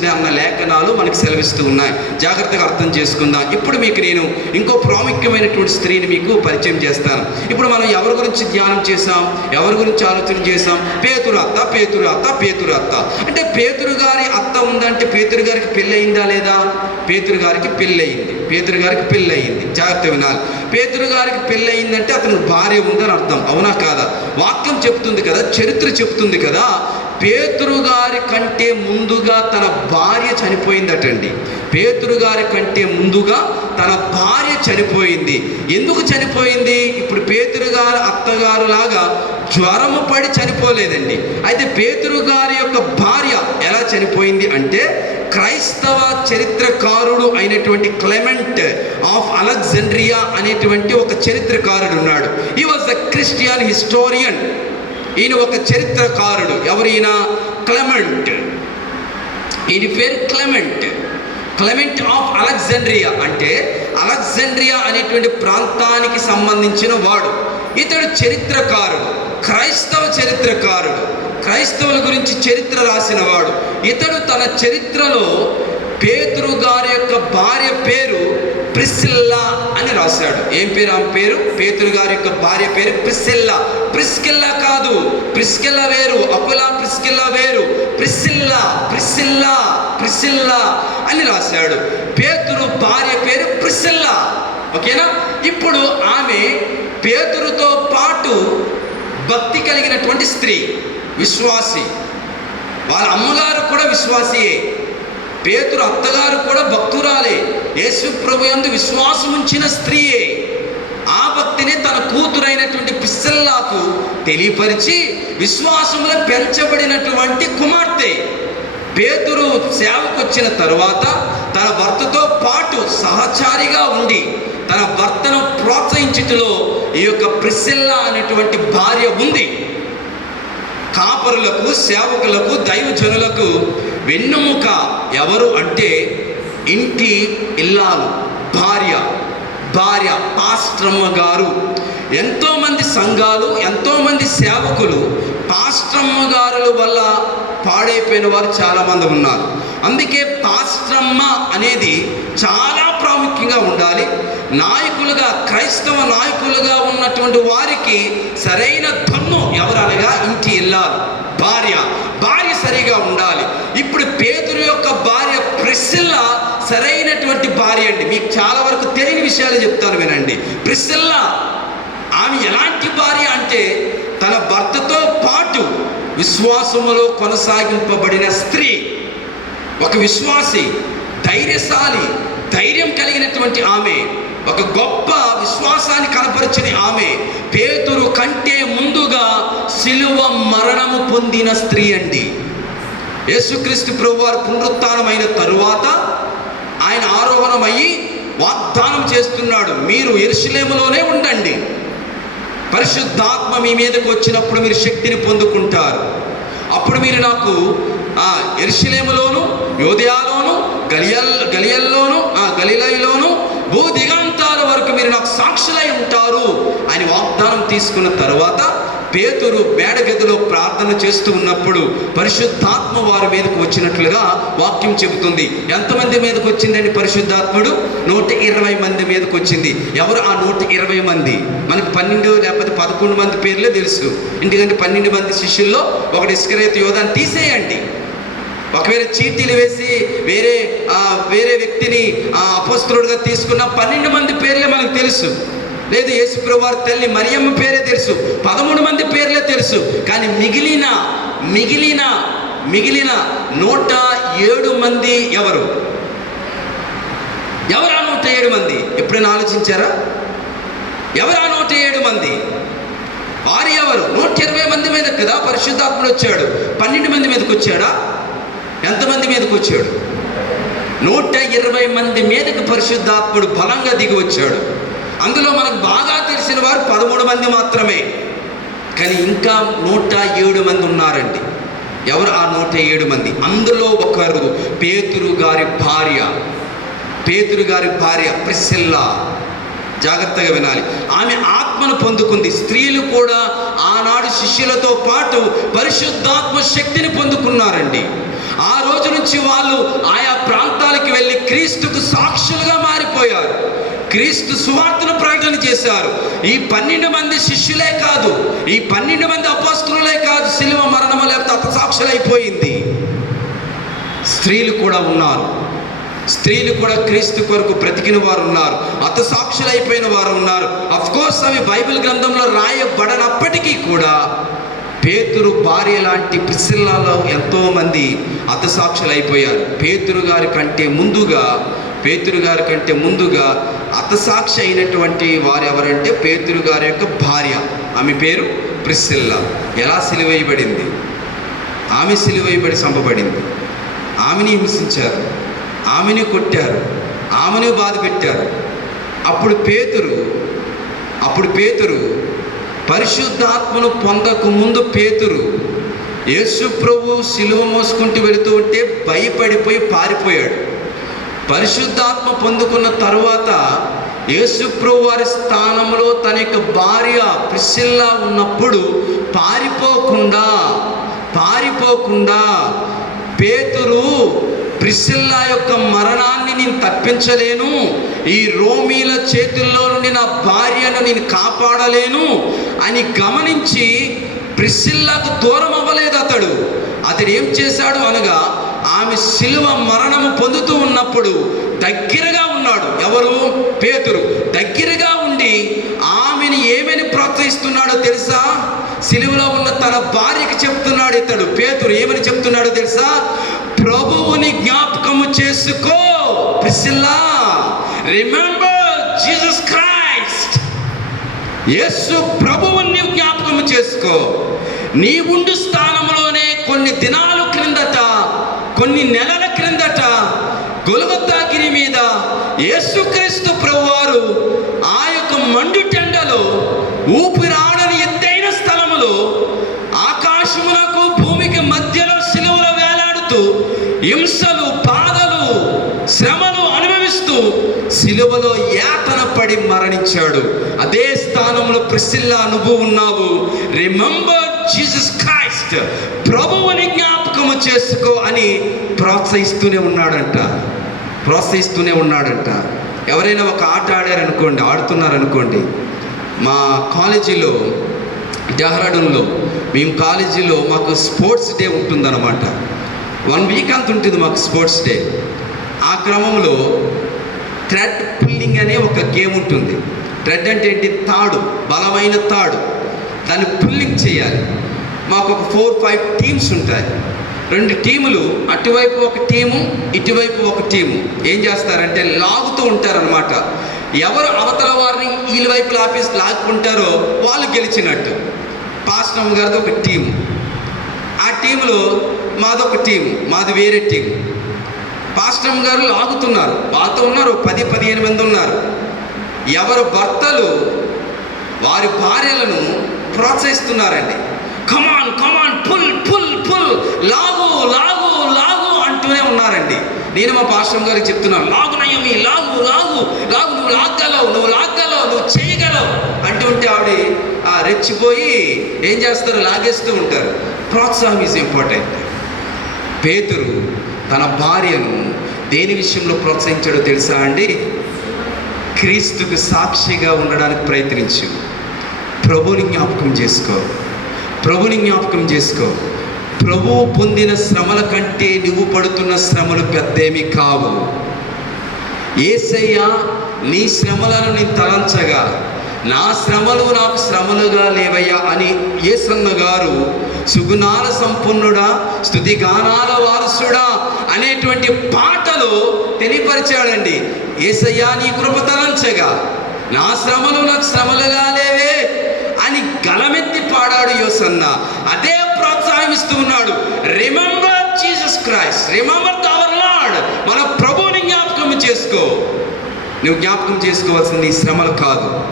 చేస్తుంది అన్న లేఖనాలు మనకు సెలవిస్తూ ఉన్నాయి. జాగ్రత్తగా అర్థం చేసుకుందాం. ఇప్పుడు మీకు నేను ఇంకో ప్రాముఖ్యమైనటువంటి స్త్రీని మీకు పరిచయం చేస్తాను. ఇప్పుడు మనం ఎవరి గురించి ధ్యానం చేసాం ఎవరి గురించి ఆలోచన చేసాం పేతురు అత్త పేతురు అత్త పేతురు అత్త. అంటే పేతురు గారి అత్త ఉందంటే పేతురు గారికి పెళ్ళయిందా లేదా? పేతురు గారికి పెళ్ళయింది. పేతురు గారికి పెళ్ళయింది. జాగ్రత్త వినాలి. పేతురు గారికి పెళ్ళయిందంటే అతను భార్య ఉందని అర్థం. అవునా కాదా? వాక్యం చెప్తుంది కదా చరిత్ర చెప్తుంది కదా. పేతురు గారి కంటే ముందుగా తన భార్య చనిపోయిందటండి. పేతురు గారి కంటే ముందుగా తన భార్య చనిపోయింది. ఎందుకు చనిపోయింది? ఇప్పుడు పేతురు గారి అత్తగారు లాగా జ్వరము పడి చనిపోలేదండి. అయితే పేతురు గారి యొక్క భార్య ఎలా చనిపోయింది అంటే క్రైస్తవ చరిత్రకారుడు అయినటువంటి క్లెమెంట్ ఆఫ్ అలెగ్జాండ్రియా అనేటువంటి ఒక చరిత్రకారుడు ఉన్నాడు. ఈ వాజ్ ద క్రిస్టియన్ హిస్టోరియన్ ఈయన ఒక చరిత్రకారుడు. ఎవరైనా క్లెమెంట్. ఈయన పేరు క్లెమెంట్. క్లెమెంట్ ఆఫ్ అలెగ్జాండ్రియా అంటే అలెగ్జాండ్రియా అనేటువంటి ప్రాంతానికి సంబంధించిన వాడు. ఇతడు చరిత్రకారుడు క్రైస్తవ చరిత్రకారుడు క్రైస్తవుల గురించి చరిత్ర రాసిన వాడు. ఇతడు తన చరిత్రలో పేతురు గారి యొక్క భార్య పేరు ప్రిస్సిల్లా అని రాశాడు. ఏం పేరు? ఆమె పేరు? పేతురు గారి యొక్క భార్య పేరు ప్రిస్సిల్లా. ప్రిస్కిల్లా కాదు. ప్రిస్కిల్లా వేరు. అకులా ప్రిస్కిల్లా వేరు. ప్రిస్సిల్లా ప్రిస్సిల్లా ప్రిస్సిల్లా అని రాశాడు. పేతురు భార్య పేరు ప్రిస్సిల్లా. ఓకేనా? ఇప్పుడు ఆమె పేతురుతో పాటు భక్తి కలిగినటువంటి స్త్రీ విశ్వాసి. వాళ్ళ అమ్మగారు కూడా విశ్వాసియే. పేతురు అత్తగారు కూడా భక్తురాలే. యేసు ప్రభు ఎందు విశ్వాసం ఉంచిన స్త్రీయే. ఆ భక్తిని తన కూతురైనటువంటి పిస్సల్లాకు తెలియపరిచి విశ్వాసంలో పెంచబడినటువంటి కుమార్తె. పేతురు సేవకు వచ్చిన తరువాత తన భర్తతో పాటు సహచారిగా ఉండి తన భర్తను ప్రోత్సహించుటలో ఈ యొక్క ప్రిసిల్లా అనేటువంటి భార్య ఉంది. కాపరులకు సేవకులకు దైవజనులకు వెన్నుముక ఎవరు అంటే ఇంటి ఇల్లాలు భార్య భార్య పాస్ట్రమ్మ గారు. ఎంతోమంది సంఘాలు ఎంతోమంది సేవకులు పాస్ట్రమ్మ గారుల వల్ల పాడైపోయిన వారు చాలామంది ఉన్నారు. అందుకే పాస్ట్రమ్మ అనేది చాలా ప్రాముఖ్యంగా ఉండాలి. నాయకులుగా క్రైస్తవ నాయకులుగా ఉన్నటువంటి వారికి సరైన ధమ్ము ఎవరు అనగా ఇంటి ఇల్లాలు భార్య. భార్య సరిగా ఉండాలి. ఇప్పుడు పేదరు యొక్క భార్య ప్రిసిల్లా సరైనటువంటి భార్య అండి. మీకు చాలా వరకు తెలియని విషయాలు చెప్తాను వినండి. ప్రిసిల్లా ఆమె ఎలాంటి భార్య అంటే తన భర్తతో పాటు విశ్వాసములో కొనసాగింపబడిన స్త్రీ. ఒక విశ్వాసి ధైర్యశాలి ధైర్యం కలిగినటువంటి ఆమె. ఒక గొప్ప విశ్వాసాన్ని కనపరిచిన ఆమె పేతురు కంటే ముందుగా శిలువ మరణము పొందిన స్త్రీ అండి. యేసుక్రీస్తు ప్రభువారు పునరుత్నమైన తరువాత ఆయన ఆరోహణమయ్యి వాగ్దానం చేస్తున్నాడు మీరు ఎరుసలేములోనే ఉండండి. పరిశుద్ధాత్మ మీ మీదకు వచ్చినప్పుడు మీరు శక్తిని పొందుకుంటారు. అప్పుడు మీరు నాకు ఆ ఎరుసలేములోను యోధయాలోను గలియల్ గలియల్లోను ఆ గలిలయలోను భూ దిగం నాకు సాక్షులై ఉంటారు అని వాగ్దానం తీసుకున్న తర్వాత పేతురు మేడగదిలో ప్రార్థన చేస్తూ ఉన్నప్పుడు పరిశుద్ధాత్మ వారి మీదకు వచ్చినట్లుగా వాక్యం చెబుతుంది. ఎంతమంది మీదకు వచ్చిందండి పరిశుద్ధాత్ముడు? నూట ఇరవై మంది మీదకు వచ్చింది. ఎవరు ఆ నూట ఇరవై మంది? మనకు పన్నెండు లేకపోతే పదకొండు మంది పేర్లే తెలుసు. ఎందుకంటే పన్నెండు మంది శిష్యుల్లో ఒకటి ఇస్కరేత యోధాన్ని తీసేయండి. ఒకవేళ చీటీలు వేసి వేరే వేరే వ్యక్తిని ఆ, తీసుకున్న పన్నెండు మంది పేర్లే మనకు తెలుసు. లేదు యేసుప్రభు వారి తల్లి మరియమ్మ పేరే తెలుసు. పదమూడు మంది పేర్లే తెలుసు. కానీ మిగిలిన మిగిలిన మిగిలిన నూట ఏడు మంది ఎవరు? ఎవరు ఆ నూట ఏడు మంది? ఎప్పుడైనా ఆలోచించారా? ఎవరు ఆ నూట ఏడు మంది? వారు ఎవరు? నూట ఇరవై మంది మీద కదా పరిశుద్ధాత్ముడు వచ్చాడు. పన్నెండు మంది మీదకి వచ్చాడా ఎంతమంది మీదకి వచ్చాడు? నూట ఇరవై మంది మీదకి పరిశుద్ధాత్ముడు బలంగా దిగి వచ్చాడు. అందులో మనకు బాగా తెలిసిన వారు పదమూడు మంది మాత్రమే. కానీ ఇంకా నూట ఏడు మంది ఉన్నారండి. ఎవరు ఆ నూట ఏడు మంది? అందులో ఒకరు పేతురు గారి భార్య. పేతురు గారి భార్య ప్రిసిల్లా జాగ్రత్తగా వినాలి. ఆమె ఆత్మను పొందుకుంది. స్త్రీలు కూడా ఆనాడు శిష్యులతో పాటు పరిశుద్ధాత్మ శక్తిని పొందుకున్నారండి. ఆ రోజు నుంచి వాళ్ళు ఆయా ప్రాంతాలకు వెళ్ళి క్రీస్తుకు సాక్షులుగా మారిపోయారు. క్రీస్తు సువార్తను ప్రకటన చేశారు. ఈ పన్నెండు మంది శిష్యులే కాదు ఈ పన్నెండు మంది అపోస్తులే కాదు సిలువ మరణము లేకపోతే అపసాక్షులైపోయింది స్త్రీలు కూడా ఉన్నారు. స్త్రీలు కూడా క్రీస్తు కొరకు బ్రతికిన వారు ఉన్నారు. అతసాక్షులైపోయిన వారు ఉన్నారు. అఫ్కోర్స్ అవి బైబిల్ గ్రంథంలో రాయబడనప్పటికీ కూడా పేతురు భార్య లాంటి ప్రిసిల్లాలో ఎంతోమంది అతసాక్షులైపోయారు పేతురు గారి కంటే ముందుగా పేతురు గారి కంటే ముందుగా అతసాక్షి అయినటువంటి వారు ఎవరంటే పేతురు గారి యొక్క భార్య. ఆమె పేరు ప్రిసిల్లా ఎలా సిలువైబడింది? ఆమె సిలువైబడి చంపబడింది. ఆమెని హింసించారు. ఆమెని కొట్టారు. ఆమెనే బాధ పెట్టారు అప్పుడు పేతురు అప్పుడు పేతురు పరిశుద్ధాత్మను పొందకముందు పేతురు యేసు ప్రభు సిలువ మోసుకుంటూ వెళుతూ ఉంటే భయపడిపోయి పారిపోయాడు. పరిశుద్ధాత్మ పొందుకున్న తరువాత యేసుప్రభు వారి స్థానంలో తన యొక్క భార్య ప్రిసిల్లా ఉన్నప్పుడు పారిపోకుండా పారిపోకుండా పేతురు ప్రిసిల్లా యొక్క మరణాన్ని నేను తప్పించలేను. ఈ రోమీల చేతుల్లో నుండి నా భార్యను నేను కాపాడలేను అని గమనించి ప్రిసిల్లాకు దూరం అవ్వలేదు అతడు. అతడు ఏం చేశాడు అనగా ఆమె శిలువ మరణము పొందుతూ ఉన్నప్పుడు దగ్గరగా ఉన్నాడు. ఎవరు? పేతురు. దగ్గరగా ఉండి ఆమెను ఏమని ప్రోత్సహిస్తున్నాడో తెలుసా? సిలువలో ఉన్న తన భార్యకి చెప్తున్నాడు ఇతడు. పేతురు ఏమని చెప్తున్నాడో తెలుసా? జ్ఞాపకము చేసుకో. ప్రిసిల్లా రిమెంబర్ జీసస్ క్రైస్ట్ యేసు ప్రభువుని నీవు జ్ఞాపకం చేసుకో. నీ ఉండు స్థానంలోనే కొన్ని దినాలు క్రిందట కొన్ని నెలల క్రిందట గొలగొత్తాగిరి మీద యేసుక్రీస్తు ప్రభువారు ఆ యొక్క మండు టెండలో హింసలు బాధలు శ్రమలు అనుభవిస్తూ సిలువలో యాతన పడి మరణించాడు. అదే స్థానంలో ప్రిసిల్లా నువ్వు ఉన్నావు. రిమెంబర్ జీసస్ క్రైస్ట్ ప్రభువుని జ్ఞాపకము చేసుకో అని ప్రోత్సహిస్తూనే ఉన్నాడంట. ప్రోత్సహిస్తూనే ఉన్నాడంట. ఎవరైనా ఒక ఆట ఆడారనుకోండి ఆడుతున్నారనుకోండి మా కాలేజీలో డెహ్రాడూన్లో మేము కాలేజీలో మాకు స్పోర్ట్స్ డే ఉంటుందన్నమాట. వన్ వీక్ అంత ఉంటుంది మాకు స్పోర్ట్స్ డే. ఆ క్రమంలో థ్రెడ్ పుల్లింగ్ అనే ఒక గేమ్ ఉంటుంది. థ్రెడ్ అంటే ఏంటి? తాడు బలమైన తాడు. దాన్ని పుల్లింగ్ చేయాలి. మాకు ఒక ఫోర్ ఫైవ్ టీమ్స్ ఉంటాయి. రెండు టీములు అటువైపు ఒక టీము ఇటువైపు ఒక టీము. ఏం చేస్తారంటే లాగుతూ ఉంటారనమాట ఎవరు అవతల వారిని వీళ్ళ వైపు లాపేసి లాక్కుంటారో వాళ్ళు గెలిచినట్టు. పాస్టమ్ గారిది ఒక టీము. ఆ టీంలో మాదొక టీం మాది వేరే టీం. పాస్టమ్ గారు లాగుతున్నారు. వాళ్ళతో ఉన్నారు పది పదిహేను మంది ఉన్నారు. ఎవరు భర్తలు వారి భార్యలను ప్రోత్సహిస్తున్నారండి. Come on come on pull pull pull లాగు లాగు లాగు అంటూనే ఉన్నారండి. నేను మా పాస్టమ్ గారికి చెప్తున్నాను లాగు నయ్యమి లాగు లాగు. లాగు నువ్వు లాగలవు నువ్వు లాగలవు నువ్వు చేయగలవు అంటూ ఉంటే ఆవిడ రెచ్చిపోయి ఏం చేస్తారు? లాగేస్తూ ఉంటారు. ప్రోత్సాహం ఈజ్ ఇంపార్టెంట్ పేతురు తన భార్యను దేని విషయంలో ప్రోత్సహించాడో తెలుసా అండి? క్రీస్తుకు సాక్షిగా ఉండడానికి ప్రయత్నించు. ప్రభుని జ్ఞాపకం చేసుకో. ప్రభుని జ్ఞాపకం చేసుకో. ప్రభు పొందిన శ్రమల కంటే నువ్వు పడుతున్న శ్రమలు పెద్దేమీ కావు. ఏసయ్య నీ శ్రమలను నేను తలంచగా. నా శ్రమలు నాకు శ్రమలుగా లేవయ్యా అని ఏసన్న గారు సుగుణాల సంపన్నుడా స్థుతిగానాల వారసుడా అనేటువంటి పాటలు తెలియపరిచాడండి. ఏసయ్యా నీ కృప తలంచగా. నా శ్రమలు నాకు శ్రమలుగా లేవే అని గలమెత్తి పాడాడు యోసన్న. అదే ప్రోత్సాహిస్తూ ఉన్నాడు. Remember Jesus Christ remember our lord మన ప్రభువుని జ్ఞాపకం చేసుకో. నువ్వు జ్ఞాపకం చేసుకోవాల్సింది నీ శ్రమలు కాదు.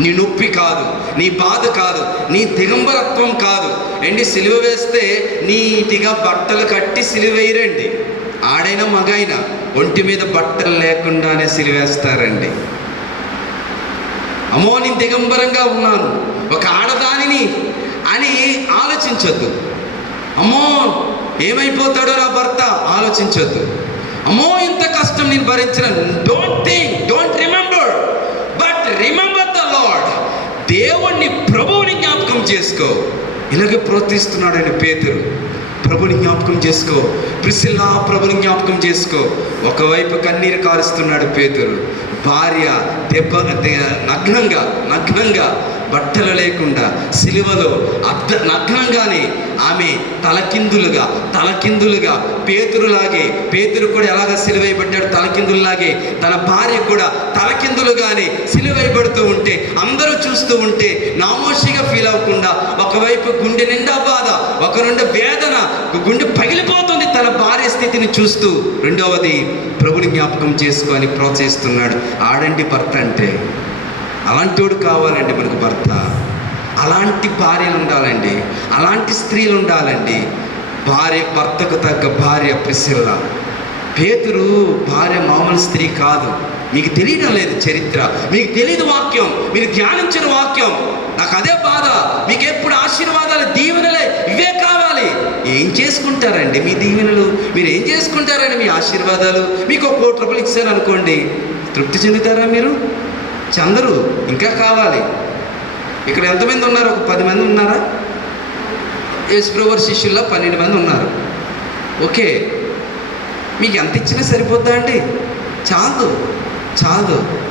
నీ నొప్పి కాదు. నీ బాధ కాదు. నీ దిగంబరత్వం కాదు. ఏంటి సిలువ వేస్తే నీటిగా బట్టలు కట్టి సిలువ వేయరండి ఆడైనా మగైనా ఒంటి మీద బట్టలు లేకుండానే సిలువేస్తారండి. అమ్మో నేను దిగంబరంగా ఉన్నాను. ఒక ఆడదానిని అని ఆలోచించొద్దు. అమ్మో ఏమైపోతాడో నా భర్త ఆలోచించొద్దు. అమ్మో ఇంత కష్టం నేను భరించిన don't think don't remember but remember the lord దేవుణ్ణి ప్రభువుని జ్ఞాపకం చేసుకో. ఇలాగే ప్రోత్సహిస్తున్నాడు ఆయన పేతురు. ప్రభుని జ్ఞాపకం చేసుకో. ప్రిసిల్లా ప్రభుని జ్ఞాపకం చేసుకో. ఒకవైపు కన్నీరు కారుస్తున్నాడు పేతురు. భార్య దెబ్బ నగ్నంగా నగ్నంగా బట్టలు లేకుండా సిలువలో అర్ధ నగ్నంగానే ఆమె తలకిందులుగా తలకిందులుగా పేతురులాగే పేతురు కూడా ఎలాగ సిలువైబడ్డాడు తలకిందులాగే తన భార్య కూడా తలకిందులుగానే సిలువైబడుతూ ఉంటే అందరూ చూస్తూ ఉంటే నామోషిగా ఫీల్ అవ్వకుండా ఒకవైపు గుండె నిండా బాధ ఒక రెండు వేదన గుండె పగిలిపోతుంది తన భార్య స్థితిని చూస్తూ. రెండవది ప్రభుని జ్ఞాపకం చేసుకొని ప్రోత్సహిస్తున్నాడు. ఆడండి భర్త అంటే. అలాంటోడు కావాలండి మనకు భర్త. అలాంటి భార్యలు ఉండాలండి. అలాంటి స్త్రీలు ఉండాలండి. భార్య భర్తకు తగ్గ భార్య ప్రిసిల్ల. పేతురు భార్య మామూలు స్త్రీ కాదు. మీకు తెలియడం లేదు చరిత్ర. మీకు తెలియదు వాక్యం. మీరు ధ్యానించిన వాక్యం. నాకు అదే బాధ. మీకు ఎప్పుడు ఆశీర్వాదాలు దీవెనలే ఇవే కావాలి. ఏం చేసుకుంటారండి మీ దీవెనలు? మీరు ఏం చేసుకుంటారండి మీ ఆశీర్వాదాలు? మీకు ఒక కోటి రూపాయలు ఇచ్చారు అనుకోండి తృప్తి చెందుతారా మీరు? చందరు ఇంకా కావాలి. ఇక్కడ ఎంతమంది ఉన్నారు? ఒక పది మంది ఉన్నారా? యేసుప్రవర్ శిష్యుల్లో పన్నెండు మంది ఉన్నారు. ఓకే. మీకు ఎంత ఇచ్చినా సరిపోద్దా అండి? చాలు. చాలు.